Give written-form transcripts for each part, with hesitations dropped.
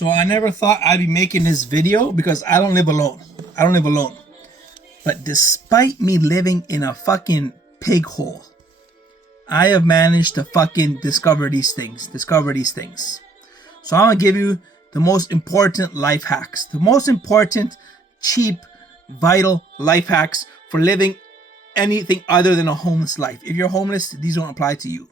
So I never thought I'd be making this video because I don't live alone. I don't live alone. But despite me living in a fucking pig hole, I have managed to fucking discover these things. So I'm gonna give you the most important life hacks. The most important, cheap, vital life hacks for living anything other than a homeless life. If you're homeless, these don't apply to you.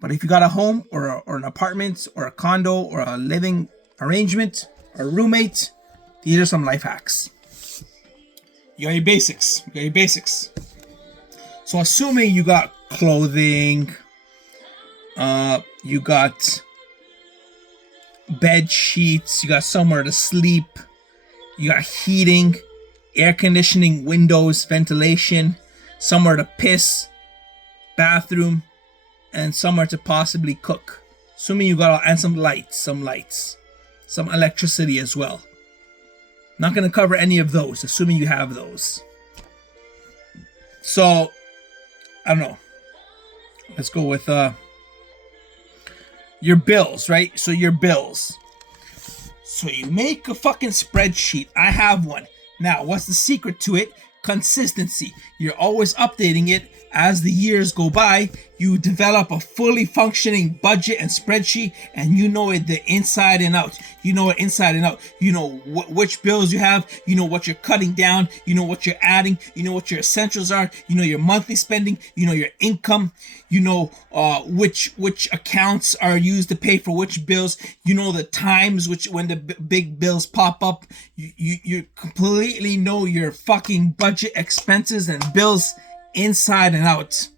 But if you got a home or an apartment or a condo or a living arrangement or a roommate, these are some life hacks. You got your basics. So assuming you got clothing, you got bed sheets, you got somewhere to sleep, you got heating, air conditioning, windows, ventilation, somewhere to piss, bathroom, and somewhere to possibly cook. Assuming you got and some lights, some electricity as well. Not going to cover any of those, assuming you have those. So, I don't know. Let's go with your bills, right? So your bills. So you make a fucking spreadsheet. I have one. Now, what's the secret to it? Consistency. You're always updating it as the years go by. You develop a fully functioning budget and spreadsheet, and you know it the inside and out. You know it inside and out. You know which bills you have. You know what you're cutting down. You know what you're adding. You know what your essentials are. You know your monthly spending. You know your income. You know which accounts are used to pay for which bills. You know the times when the big bills pop up. You completely know your fucking budget, expenses, and bills inside and out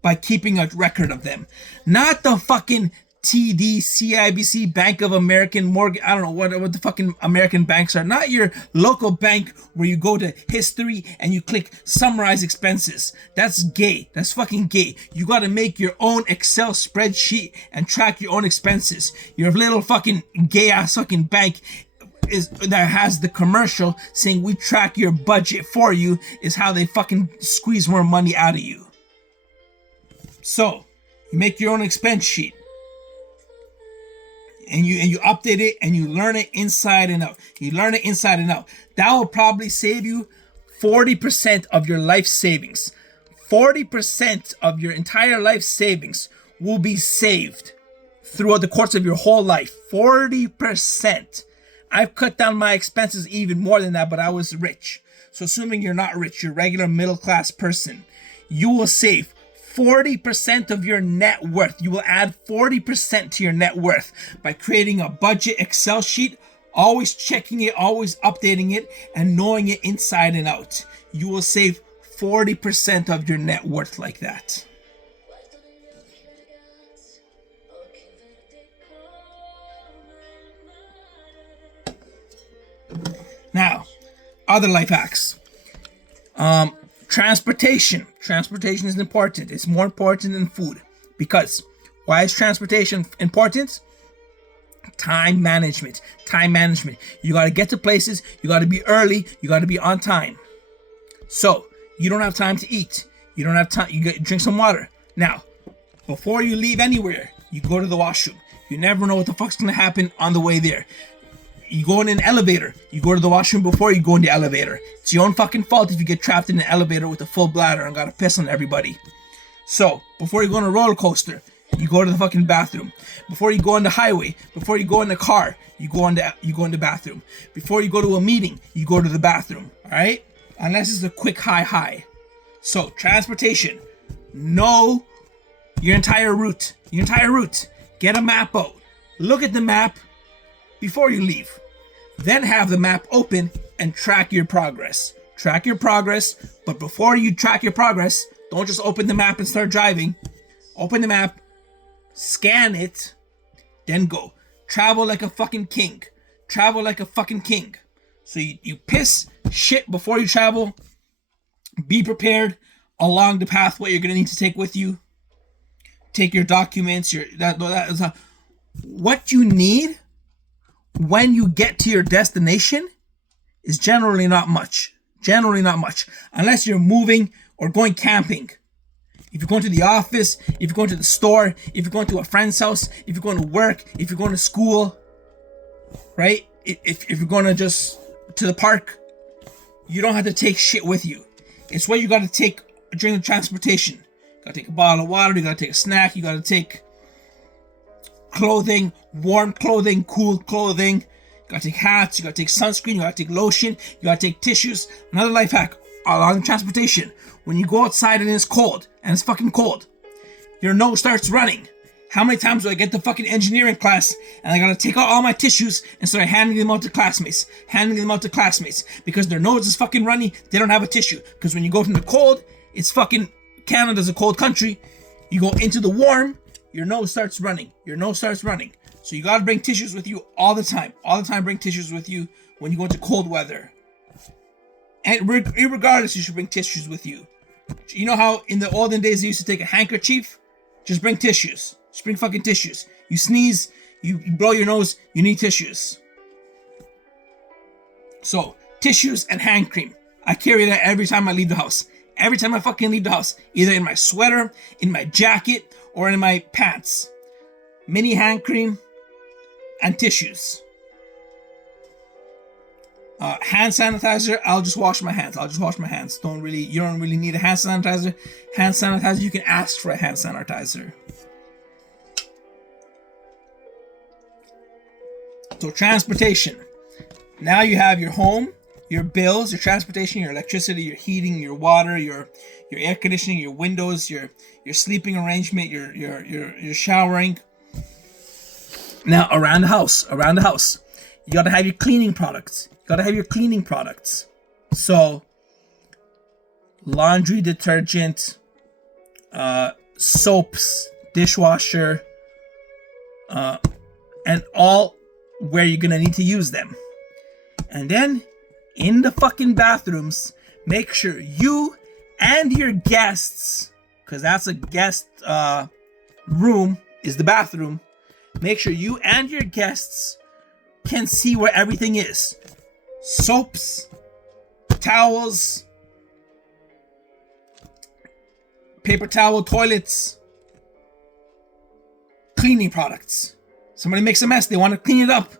by keeping a record of them. Not the fucking TD, CIBC, Bank of American, Morgan, I don't know what the fucking American banks are. Not your local bank where you go to history and you click summarize expenses. That's gay. That's fucking gay. You got to make your own Excel spreadsheet and track your own expenses. Your little fucking gay ass fucking bank that has the commercial saying we track your budget for you is how they fucking squeeze more money out of you. So you make your own expense sheet and you update it and you learn it inside and out. That will probably save you 40% of your life savings. 40% of your entire life savings will be saved throughout the course of your whole life. 40%. I've cut down my expenses even more than that, but I was rich. So assuming you're not rich, you're a regular middle class person, you will save 40% of your net worth. You will add 40% to your net worth by creating a budget Excel sheet, always checking it, always updating it, and knowing it inside and out. You will save 40% of your net worth like that. Now, other life hacks. Transportation. Transportation is important. It's more important than food. Because why is transportation important? Time management. You got to get to places. You got to be early. You got to be on time. So, you don't have time to eat. You don't have time. You drink some water. Now, before you leave anywhere, you go to the washroom. You never know what the fuck's going to happen on the way there. You go in an elevator. You go to the washroom before you go in the elevator. It's your own fucking fault if you get trapped in an elevator with a full bladder and gotta piss on everybody. So, before you go on a roller coaster, you go to the fucking bathroom. Before you go on the highway, before you go in the car, you go in the bathroom. Before you go to a meeting, you go to the bathroom. Alright? Unless it's a quick high. So, transportation. Know your entire route. Get a map out. Look at the map before you leave. Then have the map open and track your progress. But before you track your progress, don't just open the map and start driving. Open the map, scan it, then go. Travel like a fucking king. So you piss shit before you travel. Be prepared along the path what you're gonna need to take with you. Take your documents, what you need when you get to your destination is generally not much. Unless you're moving or going camping. If you're going to the office, if you're going to the store, if you're going to a friend's house, if you're going to work, if you're going to school, right? If you're going to just to the park, you don't have to take shit with you. It's what you got to take during the transportation. You got to take a bottle of water, you got to take a snack, you got to take clothing, warm clothing, cool clothing. You got to take hats, you got to take sunscreen, you got to take lotion, you got to take tissues. Another life hack on transportation. When you go outside and it's cold, and it's fucking cold, your nose starts running. How many times do I get to fucking engineering class and I gotta take out all my tissues and start handing them out to classmates? Because their nose is fucking runny, they don't have a tissue. Because when you go from the cold, it's fucking, Canada's a cold country. You go into the warm, your nose starts running. So you gotta bring tissues with you all the time. Bring tissues with you when you go into cold weather. And regardless, you should bring tissues with you. You know how in the olden days they used to take a handkerchief? Just bring tissues. Just bring fucking tissues. You sneeze, you blow your nose, you need tissues. So, tissues and hand cream. I carry that every time I leave the house. Every time I fucking leave the house. Either in my sweater, in my jacket, or in my pants. Mini hand cream and tissues. Hand sanitizer, I'll just wash my hands. You don't really need a hand sanitizer. You can ask for a hand sanitizer. So transportation. Now you have your home, your bills, your transportation, your electricity, your heating, your water, your air conditioning, your windows, your sleeping arrangement, your showering. Now around the house, you gotta have your cleaning products. So laundry detergent, soaps, dishwasher, and all where you're gonna need to use them. And then in the fucking bathrooms, make sure you and your guests, because that's a guest room, is the bathroom. Make sure you and your guests can see where everything is. Soaps, towels, paper towel, toilets, cleaning products. Somebody makes a mess, they want to clean it up.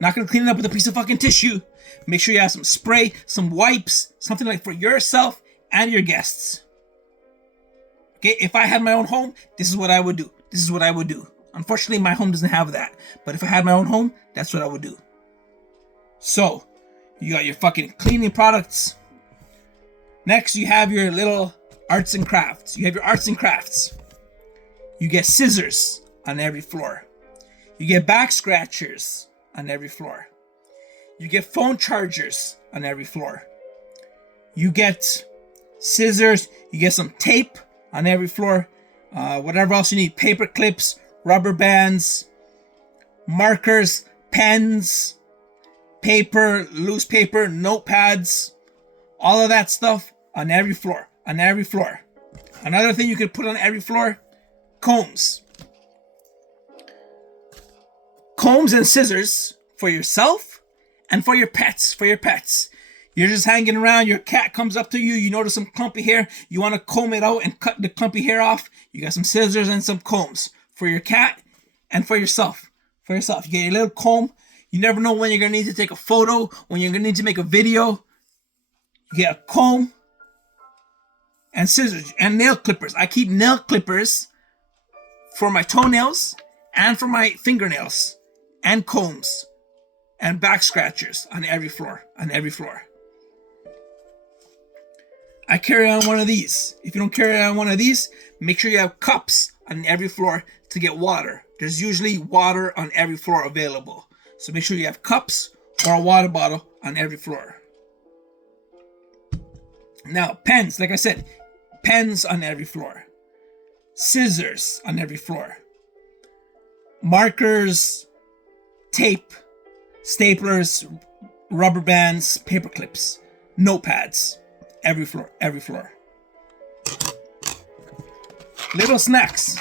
Not going to clean it up with a piece of fucking tissue. Make sure you have some spray, some wipes, something like for yourself and your guests. Okay, if I had my own home, this is what I would do. Unfortunately, my home doesn't have that. But if I had my own home, that's what I would do. So, you got your fucking cleaning products. Next, you have your little arts and crafts. You get scissors on every floor. You get back scratchers on every floor. You get phone chargers on every floor. You get scissors. You get some tape on every floor. Whatever else you need. Paper clips, rubber bands, markers, pens, paper, loose paper, notepads, all of that stuff on every floor. Another thing you could put on every floor, combs. Combs and scissors for yourself and for your pets. You're just hanging around, your cat comes up to you, you notice some clumpy hair, you want to comb it out and cut the clumpy hair off. You got some scissors and some combs for your cat and for yourself. You get your little comb. You never know when you're going to need to take a photo, when you're going to need to make a video. You get a comb and scissors and nail clippers. I keep nail clippers for my toenails and for my fingernails, and combs and back scratchers on every floor. I carry on one of these. If you don't carry on one of these, make sure you have cups on every floor to get water. There's usually water on every floor available. So make sure you have cups or a water bottle on every floor. Now, pens, like I said, pens on every floor. Scissors on every floor. Markers, tape, staplers, rubber bands, paper clips, notepads. Every floor. Little snacks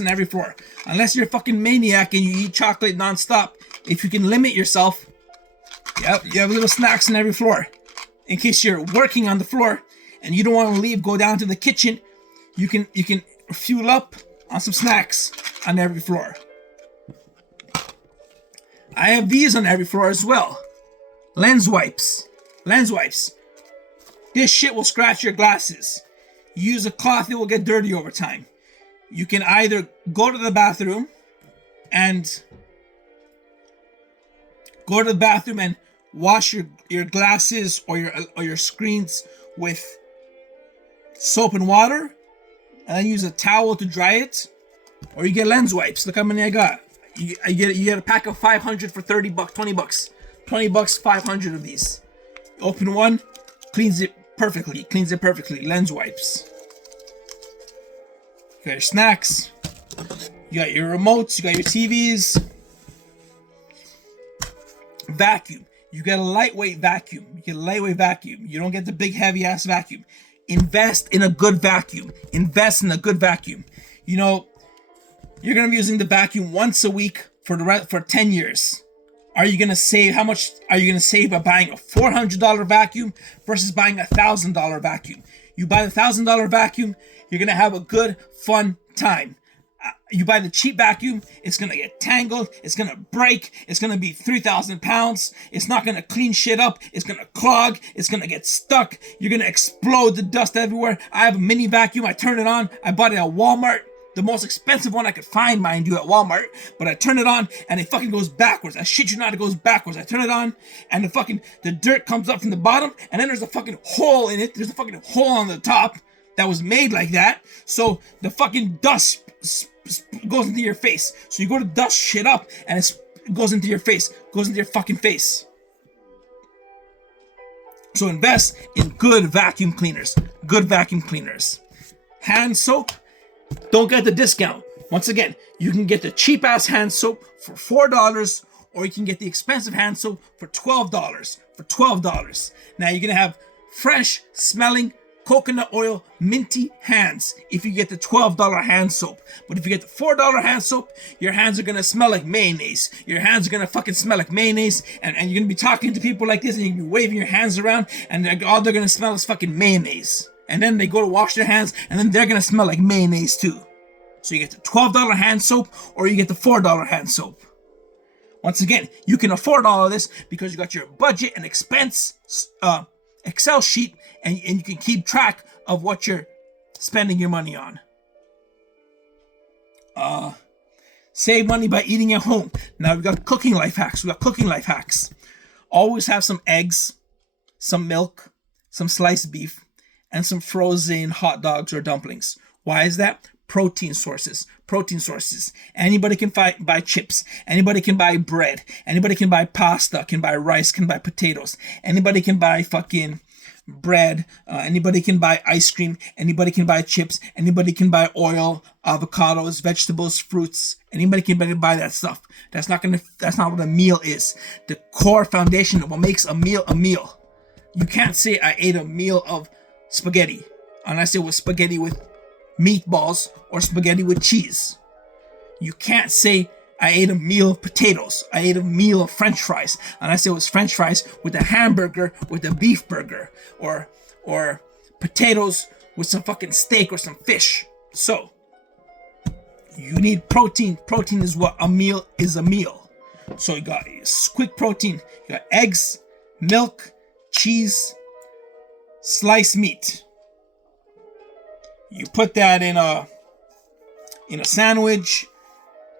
on every floor. Unless you're a fucking maniac and you eat chocolate nonstop, if you can limit yourself, you have little snacks on every floor. In case you're working on the floor and you don't want to leave, go down to the kitchen, you can fuel up on some snacks on every floor. I have these on every floor as well. Lens wipes. Lens wipes. This shit will scratch your glasses. You use a cloth, it will get dirty over time. You can either go to the bathroom and wash your glasses or your screens with soap and water, and then use a towel to dry it, or you get lens wipes. Look how many I got. You get a pack of 500 for $30, $20, $20, 500 of these. Open one, cleans it perfectly. Lens wipes. You got your snacks. You got your remotes. You got your TVs. Vacuum. You get a lightweight vacuum. You don't get the big heavy ass vacuum. Invest in a good vacuum. You know, you're gonna be using the vacuum once a week for 10 years. Are you gonna save? How much are you gonna save by buying a $400 vacuum versus buying a $1,000 vacuum? You buy the $1,000 vacuum, you're gonna have a good, fun time. You buy the cheap vacuum, it's gonna get tangled, it's gonna break, it's gonna be 3,000 pounds, it's not gonna clean shit up, it's gonna clog, it's gonna get stuck, you're gonna explode the dust everywhere. I have a mini vacuum, I turn it on, I bought it at Walmart, the most expensive one I could find, mind you, at Walmart, but I turn it on and it fucking goes backwards. I shit you not, it goes backwards. I turn it on and the dirt comes up from the bottom, and then there's a fucking hole in it, there's a fucking hole on the top that was made like that, so the fucking dust goes into your face. So you go to dust shit up and it goes into your face, goes into your fucking face. So invest in good vacuum cleaners. Hand soap, don't get the discount. Once again, you can get the cheap ass hand soap for $4, or you can get the expensive hand soap for $12. Now you're gonna have fresh smelling coconut oil minty hands if you get the $12 hand soap. But if you get the $4 hand soap, your hands are gonna smell like mayonnaise. Your hands are gonna fucking smell like mayonnaise, and you're gonna be talking to people like this, and you're gonna be waving your hands around, and all they're gonna smell is fucking mayonnaise. And then they go to wash their hands, and then they're gonna smell like mayonnaise too. So you get the $12 hand soap, or you get the $4 hand soap. Once again, you can afford all of this because you got your budget and expense Excel sheet, and you can keep track of what you're spending your money on. Save money by eating at home. Now we got cooking life hacks. Always have some eggs, some milk, some sliced beef, and some frozen hot dogs or dumplings. Why is that? Protein sources. Anybody can buy chips. Anybody can buy bread. Anybody can buy pasta, can buy rice, can buy potatoes. Anybody can buy fucking bread. Anybody can buy ice cream. Anybody can buy chips. Anybody can buy oil, avocados, vegetables, fruits. Anybody can buy that stuff. That's not what a meal is. The core foundation of what makes a meal a meal. You can't say I ate a meal of spaghetti unless it was spaghetti with meatballs or spaghetti with cheese. You can't say I ate a meal of potatoes. I ate a meal of French fries unless it was French fries with a hamburger, with a beef burger, or potatoes with some fucking steak or some fish. So you need protein. Protein is what a meal is. So you got quick protein. You got eggs, milk, cheese, sliced meat. You put that in a sandwich,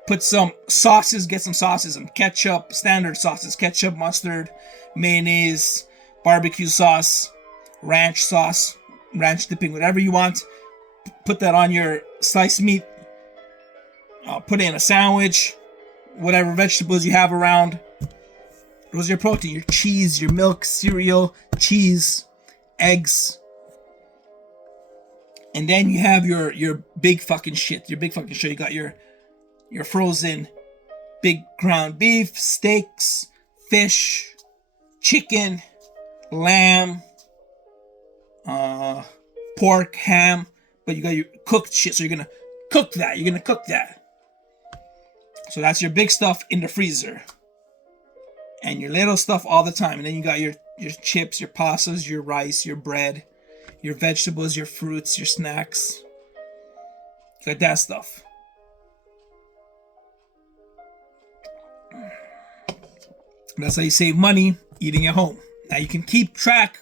put some sauces, get some sauces, some ketchup, standard sauces, ketchup, mustard, mayonnaise, barbecue sauce, ranch dipping, whatever you want. Put that on your sliced meat. Put it in a sandwich, whatever vegetables you have around. Those are your protein, your cheese, your milk, cereal, cheese, eggs. And then you have your big fucking shit. You got your frozen big ground beef, steaks, fish, chicken, lamb, pork, ham. But you got your cooked shit, so you're gonna cook that. So that's your big stuff in the freezer. And your little stuff all the time. And then you got your chips, your pastas, your rice, your bread, your vegetables, your fruits, your snacks. You got that stuff. That's how you save money eating at home. Now you can keep track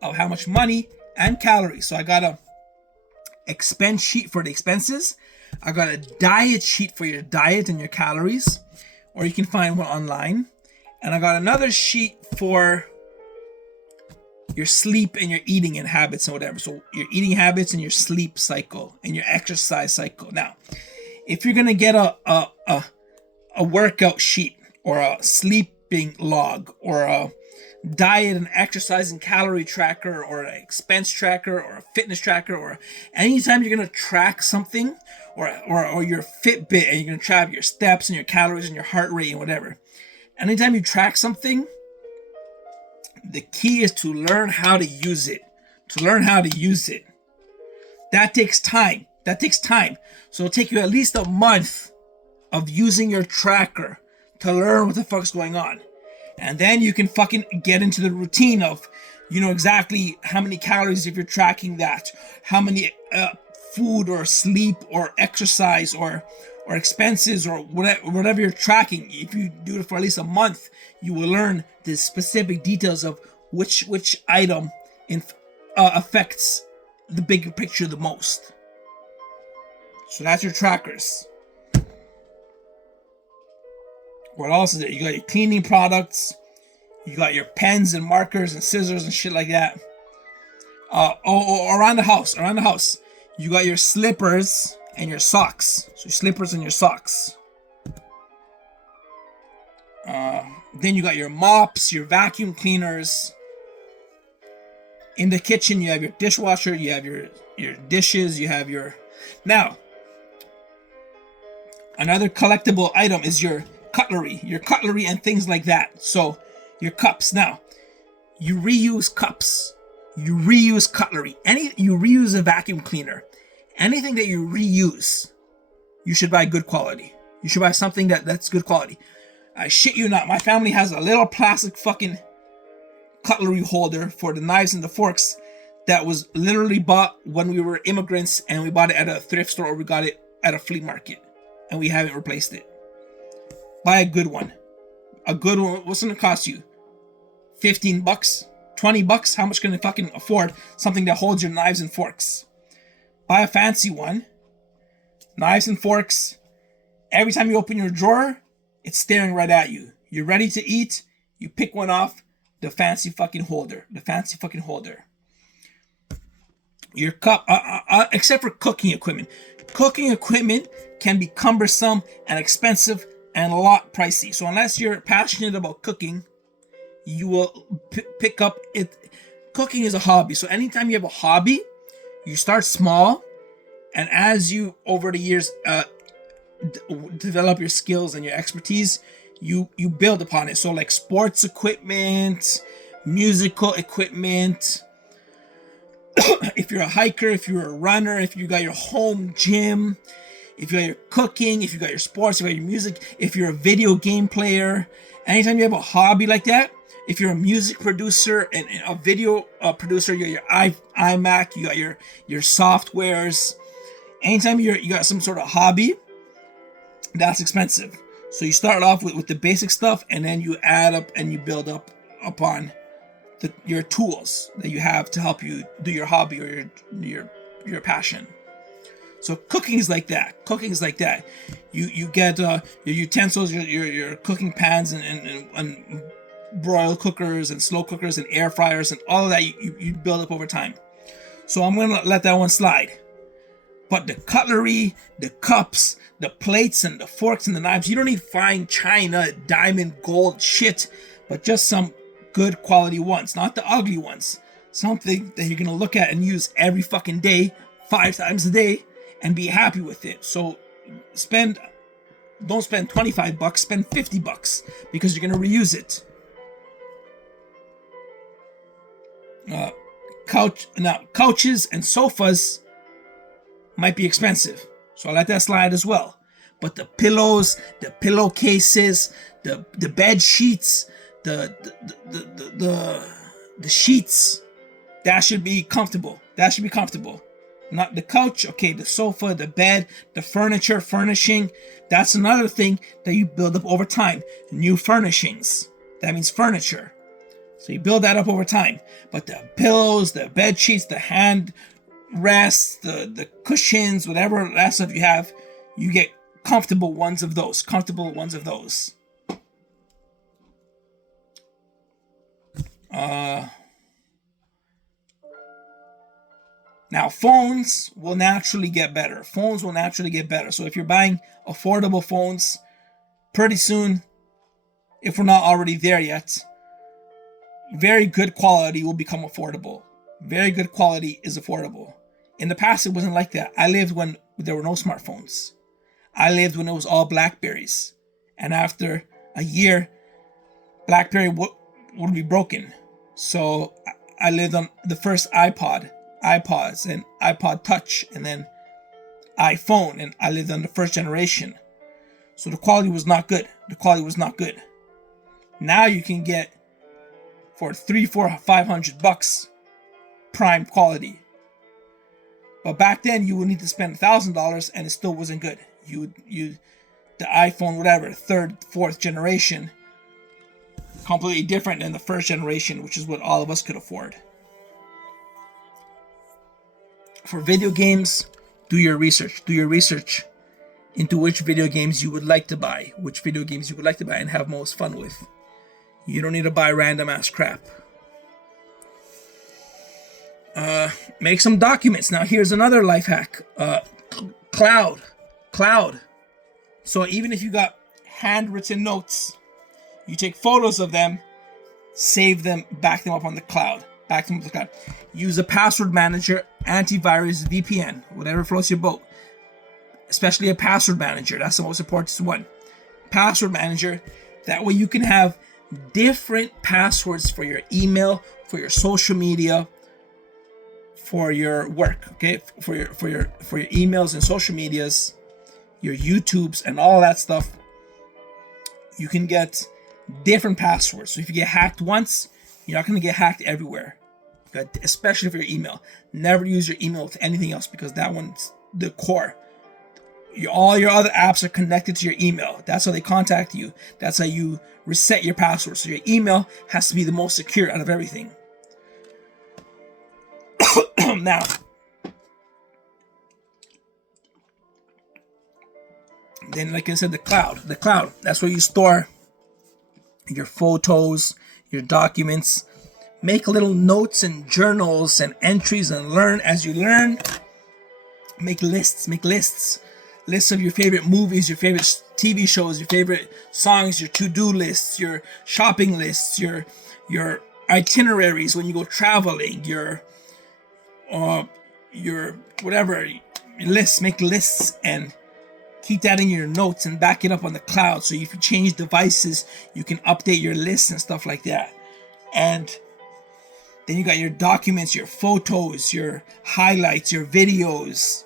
of how much money and calories. So I got a expense sheet for the expenses. I got a diet sheet for your diet and your calories, or you can find one online. And I got another sheet for your sleep and your eating and habits and whatever. So your eating habits and your sleep cycle and your exercise cycle. Now, if you're gonna get a workout sheet or a sleeping log or a diet and exercise and calorie tracker or an expense tracker or a fitness tracker, or anytime you're gonna track something, or your Fitbit and you're gonna track your steps and your calories and your heart rate and whatever. Anytime you track something, the key is to learn how to use it. That takes time. So it'll take you at least a month of using your tracker to learn what the fuck's going on. And then you can fucking get into the routine of, you know, exactly how many calories if you're tracking that, how many food or sleep or exercise or expenses or whatever you're tracking. If you do it for at least a month, you will learn the specific details of which item affects the bigger picture the most. So that's your trackers. What else is there? You got your cleaning products. You got your pens and markers and scissors and shit like that. Around the house. You got your slippers and your socks. So your slippers and your socks. Then you got your mops, your vacuum cleaners. In the kitchen, you have your dishwasher, you have your dishes, you have your... Now, another collectible item is your cutlery and things like that. So, your cups. Now, you reuse cups. You reuse cutlery. You reuse a vacuum cleaner. Anything that you reuse, you should buy good quality. You should buy something that's good quality. I shit you not, my family has a little plastic fucking cutlery holder for the knives and the forks that was literally bought when we were immigrants, and we bought it at a thrift store or we got it at a flea market, and we haven't replaced it. Buy a good one. What's it gonna cost you? $15? $20? How much can you fucking afford something that holds your knives and forks? Buy a fancy one. Knives and forks. Every time you open your drawer, it's staring right at you. You're ready to eat, you pick one off, the fancy fucking holder. Your cup, except for cooking equipment. Cooking equipment can be cumbersome and expensive and a lot pricey. So unless you're passionate about cooking, you will pick up it. Cooking is a hobby. So anytime you have a hobby, you start small, and as you over the years develop your skills and your expertise, you build upon it. So like sports equipment, musical equipment. If you're a hiker, if you're a runner, if you got your home gym, if you got your cooking, if you got your sports, if you got your music, if you're a video game player, anytime you have a hobby like that, if you're a music producer and a video producer, you got your iMac, you got your softwares. Anytime you got some sort of hobby, that's expensive. So you start off with the basic stuff, and then you add up and you build up upon your tools that you have to help you do your hobby or your passion. So cooking is like that. You get your utensils, your cooking pans and broil cookers and slow cookers and air fryers and all of that. You build up over time. So I'm gonna let that one slide. But the cutlery, the cups, the plates and the forks and the knives, you don't need fine china, diamond, gold shit, but just some good quality ones, not the ugly ones. Something that you're gonna look at and use every fucking day, 5 times a day, and be happy with it. So don't spend $25, spend $50 because you're gonna reuse it. Couches and sofas might be expensive, so I let that slide as well. But the pillows, the pillowcases, the bed sheets, the sheets, that should be comfortable. Not the couch, okay, the sofa, the bed, the furniture, furnishing. That's another thing that you build up over time. New furnishings. That means furniture. So you build that up over time. But the pillows, the bed sheets, the hand rests, the cushions, whatever that stuff you have, you get comfortable ones of those. Comfortable ones of those. Now, phones will naturally get better. Phones will naturally get better. So if you're buying affordable phones, pretty soon, if we're not already there yet, very good quality will become affordable. Very good quality is affordable. In the past, it wasn't like that. I lived when there were no smartphones. I lived when it was all Blackberries. And after a year, Blackberry would be broken. So I lived on the first iPods, and iPod Touch, and then iPhone, and I lived on the first generation. So the quality was not good. Now you can get for $300, $400, $500 prime quality. But back then you would need to spend $1,000 and it still wasn't good. The iPhone, whatever, third, fourth generation, completely different than the first generation, which is what all of us could afford. For video games, do your research. Do your research into which video games you would like to buy. And have most fun with. You don't need to buy random ass crap. Make some documents. Now here's another life hack. Cloud. So even if you got handwritten notes, you take photos of them, save them, back them up on the cloud. Use a password manager, antivirus, VPN, whatever floats your boat. Especially a password manager. That's the most important one. Password manager. That way you can have different passwords for your email, for your social media, for your work, okay? For your emails and social medias, your YouTubes and all that stuff. You can get different passwords. So if you get hacked once, you're not going to get hacked everywhere. Especially for your email. Never use your email with anything else because that one's the core. All your other apps are connected to your email. That's how they contact you. That's how you reset your password. So your email has to be the most secure out of everything. Now, then like I said, the cloud. That's where you store your photos, your documents. Make little notes and journals and entries and learn as you learn. Make lists. Lists of your favorite movies, your favorite TV shows, your favorite songs, your to-do lists, your shopping lists, your itineraries when you go traveling, your whatever lists. Make lists and keep that in your notes and back it up on the cloud. So if you change devices, you can update your lists and stuff like that. And then you got your documents, your photos, your highlights, your videos.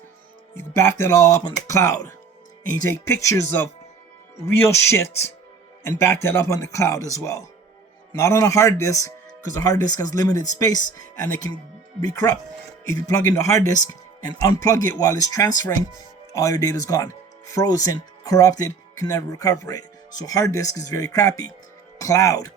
You back that all up on the cloud. And you take pictures of real shit and back that up on the cloud as well. Not on a hard disk, because the hard disk has limited space and it can be corrupt. If you plug in the hard disk and unplug it while it's transferring, all your data is gone. Frozen, corrupted, can never recover it. So hard disk is very crappy. Cloud.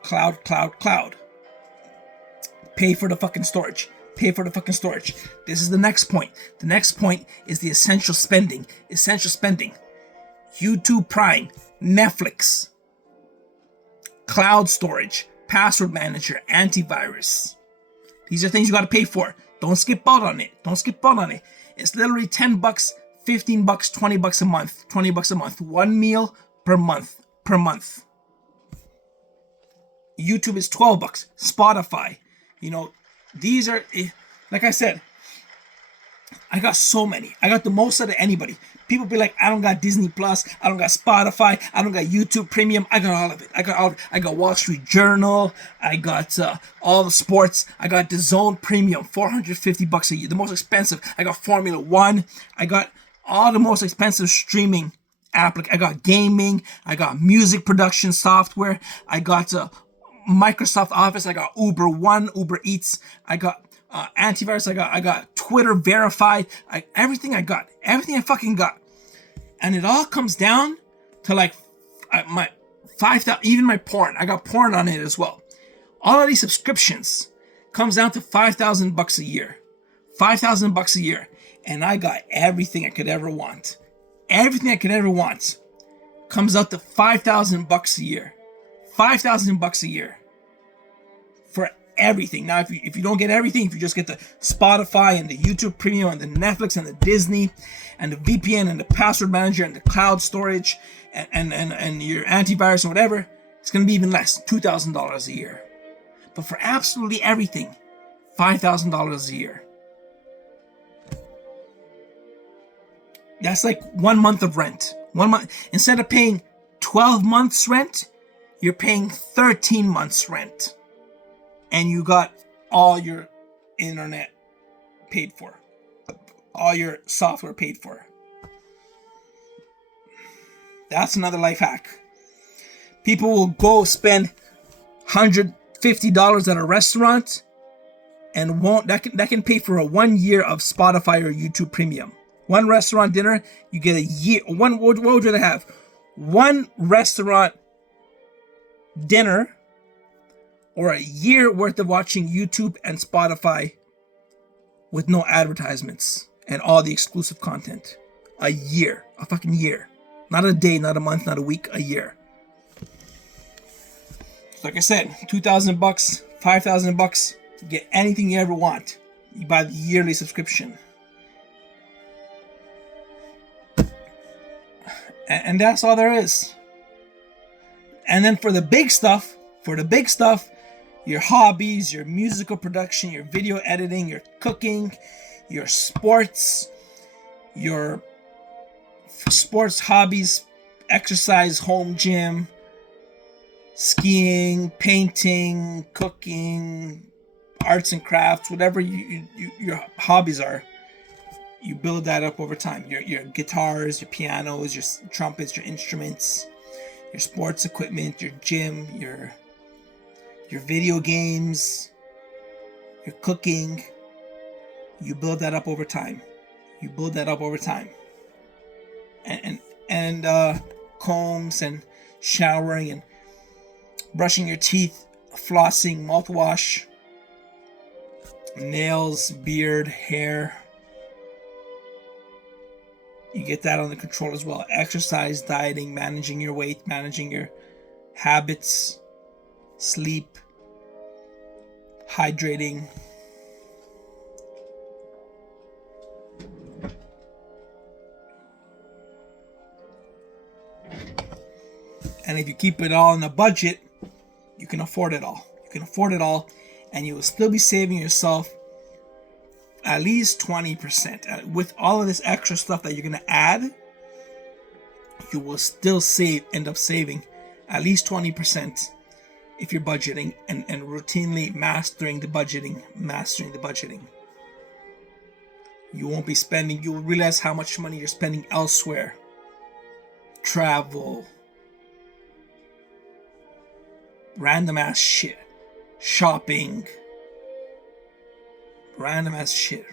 Pay for the fucking storage. This is the next point. The next point is the essential spending. YouTube Prime, Netflix, cloud storage, password manager, antivirus. These are things you got to pay for. Don't skip out on it. It's literally $10, $15, $20 a month. One meal per month. YouTube is $12. Spotify. These are, like I said, I got so many. I got the most out of anybody. People be like, I don't got Disney Plus. I don't got Spotify. I don't got YouTube Premium. I got all of it. I got Wall Street Journal. I got all the sports. I got the Zone Premium, $450 a year. The most expensive. I got Formula One. I got all the most expensive streaming I got gaming. I got music production software. I got Microsoft Office. I got Uber One, Uber Eats. I got antivirus. I got Twitter verified. Everything I got, everything I fucking got, and it all comes down to like my 5,000. Even my porn, I got porn on it as well. All of these subscriptions comes down to $5,000 a year. $5,000 a year, and I got everything I could ever want. Everything I could ever want comes out to $5,000 a year. $5,000 a year for everything. Now, if you don't get everything, if you just get the Spotify and the YouTube Premium and the Netflix and the Disney and the VPN and the password manager and the cloud storage and your antivirus and whatever, it's gonna be even less, $2,000 a year. But for absolutely everything, $5,000 a year. That's like 1 month of rent. 1 month. Instead of paying 12 months rent, you're paying 13 months rent. And you got all your internet paid for. All your software paid for. That's another life hack. People will go spend $150 at a restaurant and that can pay for a 1 year of Spotify or YouTube Premium. One restaurant dinner, you get a year. What would you have? One restaurant dinner or a year worth of watching YouTube and Spotify with no advertisements and all the exclusive content. A year. A fucking year. Not a day, not a month, not a week, a year. So like I said, $2,000, $5,000, you get anything you ever want. You buy the yearly subscription. And that's all there is. And then for the big stuff, your hobbies, your musical production, your video editing, your cooking, your sports hobbies, exercise, home gym, skiing, painting, cooking, arts and crafts, whatever your hobbies are. You build that up over time. Your guitars, your pianos, your trumpets, your instruments, your sports equipment, your gym, your video games, your cooking. You build that up over time. And combs and showering and brushing your teeth, flossing, mouthwash, nails, beard, hair. You get that under control as well. Exercise, dieting, managing your weight, managing your habits, sleep, hydrating. And if you keep it all in a budget, you can afford it all. And you will still be saving yourself at least 20%. With all of this extra stuff that you're going to add, you will still end up saving at least 20% if you're budgeting and routinely mastering the budgeting. You won't be spending, you will realize how much money you're spending elsewhere. Travel, random ass shit, shopping, random ass shit.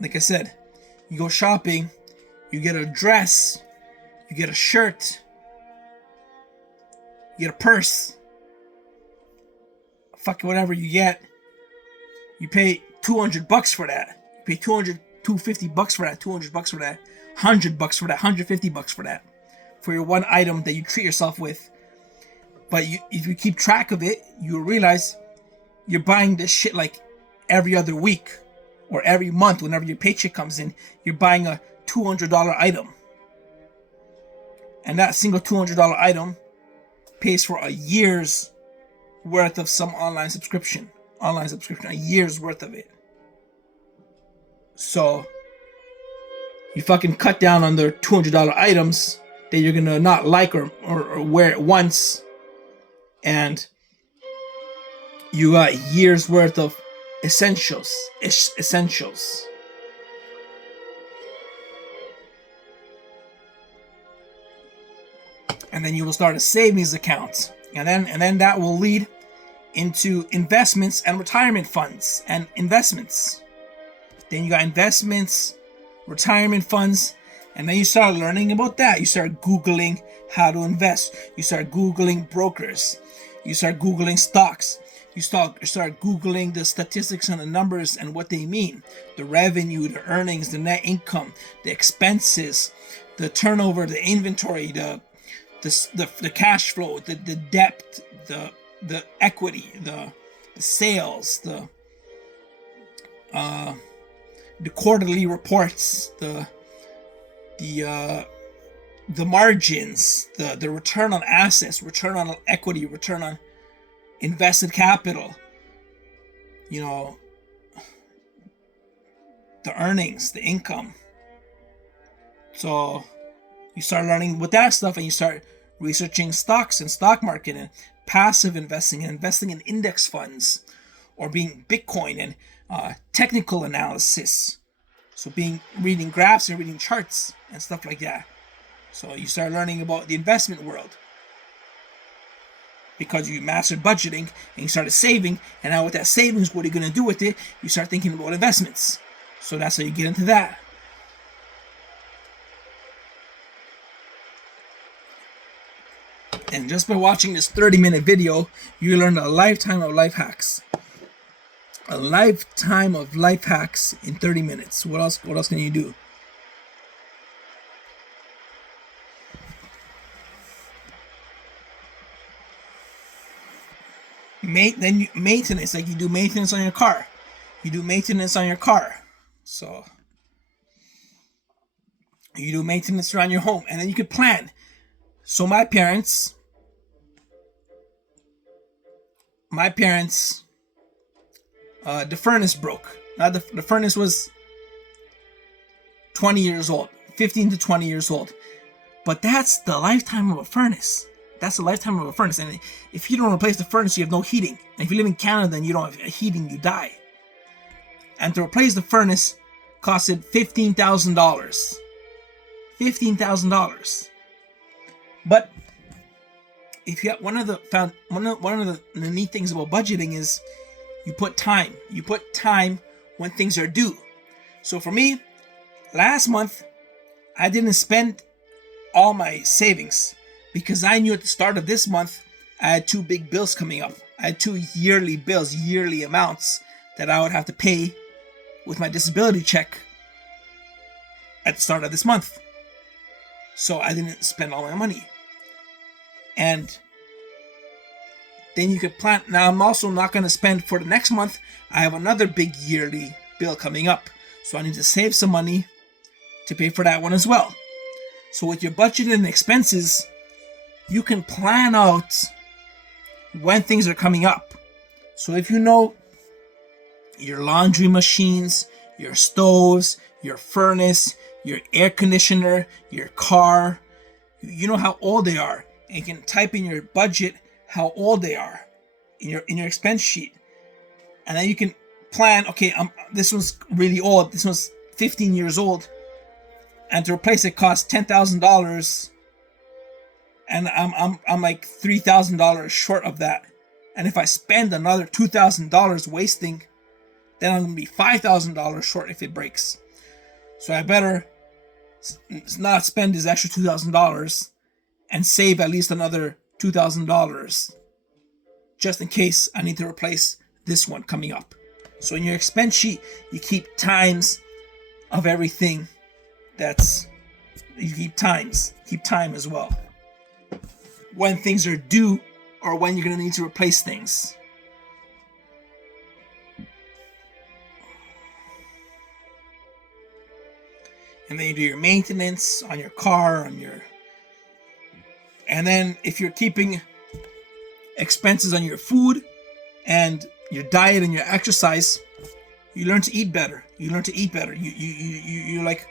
Like I said, you go shopping, you get a dress, you get a shirt, you get a purse, fuck whatever you get, you pay $200 for that. You pay $250 for that, $200 for that, $100 for that, $150 for that, for your one item that you treat yourself with. But if you keep track of it, you'll realize you're buying this shit like every other week or every month. Whenever your paycheck comes in, you're buying a $200 item. And that single $200 item pays for a year's worth of some online subscription, a year's worth of it. So you fucking cut down on the $200 items that you're gonna not like or wear it once, and you got years worth of essentials. And then you will start a savings account, and then that will lead into investments and retirement funds and investments. Then you got investments, retirement funds, and then you start learning about that. You start Googling how to invest. You start Googling brokers. You start Googling stocks. You start Googling the statistics and the numbers and what they mean. The revenue, the earnings, the net income, the expenses, the turnover, the inventory, the cash flow, the debt, the equity, the sales, the quarterly reports, the margins, the return on assets, return on equity, return on invested capital, the earnings, the income. So you start learning about that stuff, and you start researching stocks and stock market and passive investing and investing in index funds, or being Bitcoin and technical analysis. So reading graphs and reading charts and stuff like that. So you start learning about the investment world because you mastered budgeting and you started saving. And now with that savings, what are you going to do with it? You start thinking about investments. So that's how you get into that. And just by watching this 30-minute video, you learned a lifetime of life hacks. A lifetime of life hacks in 30 minutes. What else can you do? Maintenance, like you do maintenance on your car. So you do maintenance around your home, and then you could plan. So my parents, the furnace broke. Now the furnace was 20 years old, 15 to 20 years old. But that's the lifetime of a furnace. And if you don't replace the furnace, you have no heating. And if you live in Canada and you don't have heating, you die. And to replace the furnace costed $15,000. $15,000. But if you have one of the neat things about budgeting is you put time. You put time when things are due. So for me, last month I didn't spend all my savings because I knew at the start of this month I had two big bills coming up. I had two yearly bills, yearly amounts that I would have to pay with my disability check at the start of this month. So I didn't spend all my money. And then you could plan. Now I'm also not going to spend for the next month. I have another big yearly bill coming up. So I need to save some money to pay for that one as well. So with your budget and expenses, you can plan out when things are coming up. So if you know your laundry machines, your stoves, your furnace, your air conditioner, your car, you know how old they are. And you can type in your budget how old they are in your expense sheet. And then you can plan, okay, this one's really old. This one's 15 years old. And to replace it costs $10,000. And I'm like $3,000 short of that. And if I spend another $2,000 wasting, then I'm going to be $5,000 short if it breaks. So I better not spend this extra $2,000 and save at least another $2,000 just in case I need to replace this one coming up. So in your expense sheet, you keep times of everything. You keep time as well. When things are due or when you're going to need to replace things. And then you do your maintenance on your car, and then if you're keeping expenses on your food and your diet and your exercise, you learn to eat better. You're like,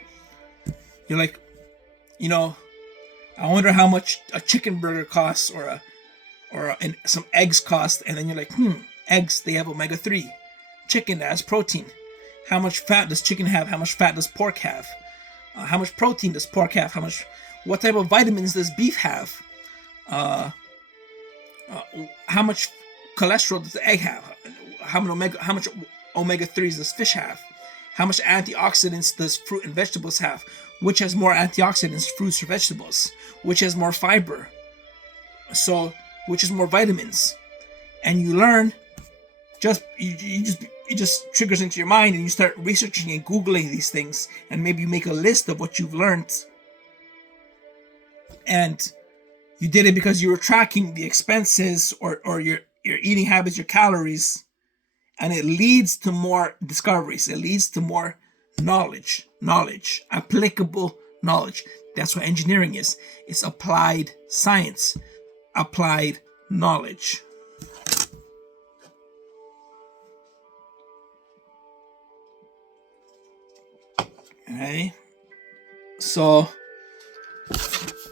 I wonder how much a chicken burger costs or some eggs cost, and then you're like, eggs, they have omega-3. Chicken, that has protein. How much fat does chicken have? How much fat does pork have? How much protein does pork have? What type of vitamins does beef have? How much cholesterol does the egg have? How much omega 3s does fish have? How much antioxidants does fruit and vegetables have? Which has more antioxidants, fruits or vegetables? Which has more fiber? So, which is more vitamins? And you learn, it just triggers into your mind, and you start researching and Googling these things, and maybe you make a list of what you've learned. And you did it because you were tracking the expenses or your eating habits, your calories, and it leads to more discoveries. It leads to more knowledge, applicable knowledge. That's what engineering is. It's applied science, applied knowledge. Okay, so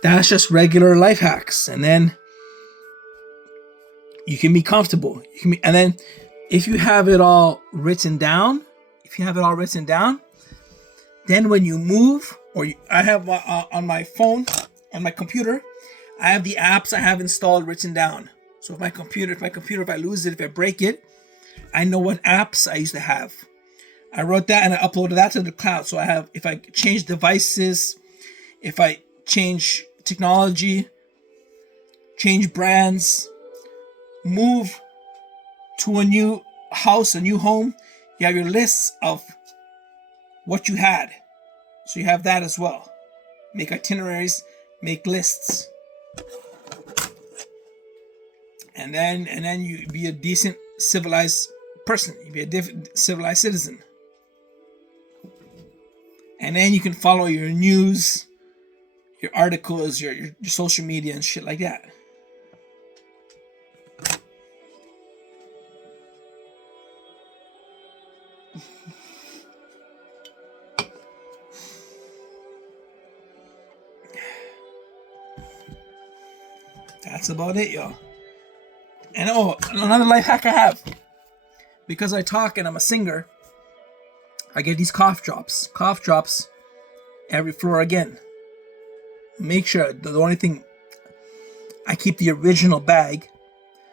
that's just regular life hacks, and then you can be comfortable. And then if you have it all written down, then when you move, I have on my phone, on my computer, I have the apps I have installed written down. So if I lose it, if I break it, I know what apps I used to have. I wrote that and I uploaded that to the cloud. So if I change devices, if I change technology, change brands, move to a new house, a new home, you have your lists of what you had. So you have that as well. Make itineraries, make lists. And then you be a decent civilized person. You be a civilized citizen. And then you can follow your news, your articles, your social media and shit like that. That's about it, y'all. And another life hack I have. Because I talk and I'm a singer, I get these cough drops. Cough drops every floor again. Make sure, the only thing, I keep the original bag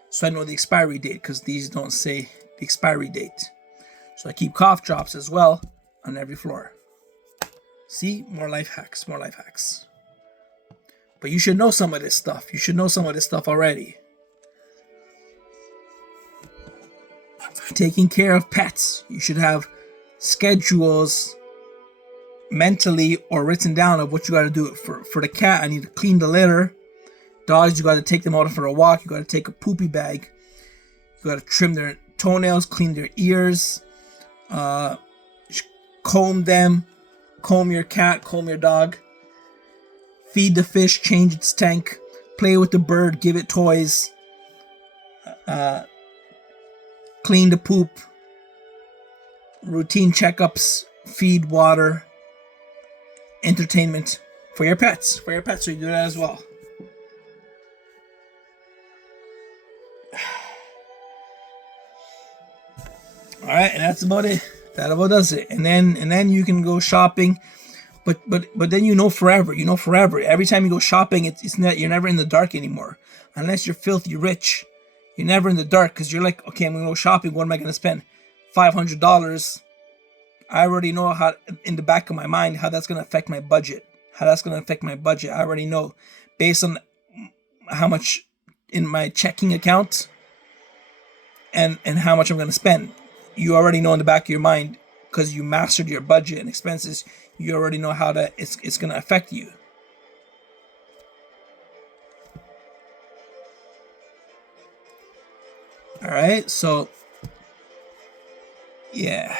so I know the expiry date, because these don't say the expiry date. So I keep cough drops as well on every floor. See, more life hacks. But you should know some of this stuff. You should know some of this stuff already. Taking care of pets. You should have schedules mentally or written down of what you got to do. For the cat, I need to clean the litter. Dogs, you got to take them out for a walk. You got to take a poopy bag. You got to trim their toenails, clean their ears, comb them, comb your cat, comb your dog, feed the fish, change its tank, play with the bird, give it toys, clean the poop, routine checkups, feed, water, entertainment for your pets. So you do that as well. All right, and that's about it. That about does it. And then you can go shopping, but then you know forever. Every time you go shopping, it's not, you're never in the dark anymore, unless you're filthy rich. You're never in the dark because you're like, okay, I'm gonna go shopping. What am I gonna spend? $500. I already know how, in the back of my mind, how that's gonna affect my budget. I already know based on how much in my checking account and how much I'm gonna spend. You already know in the back of your mind, because you mastered your budget and expenses. You already know how it's gonna affect you. All right, so yeah.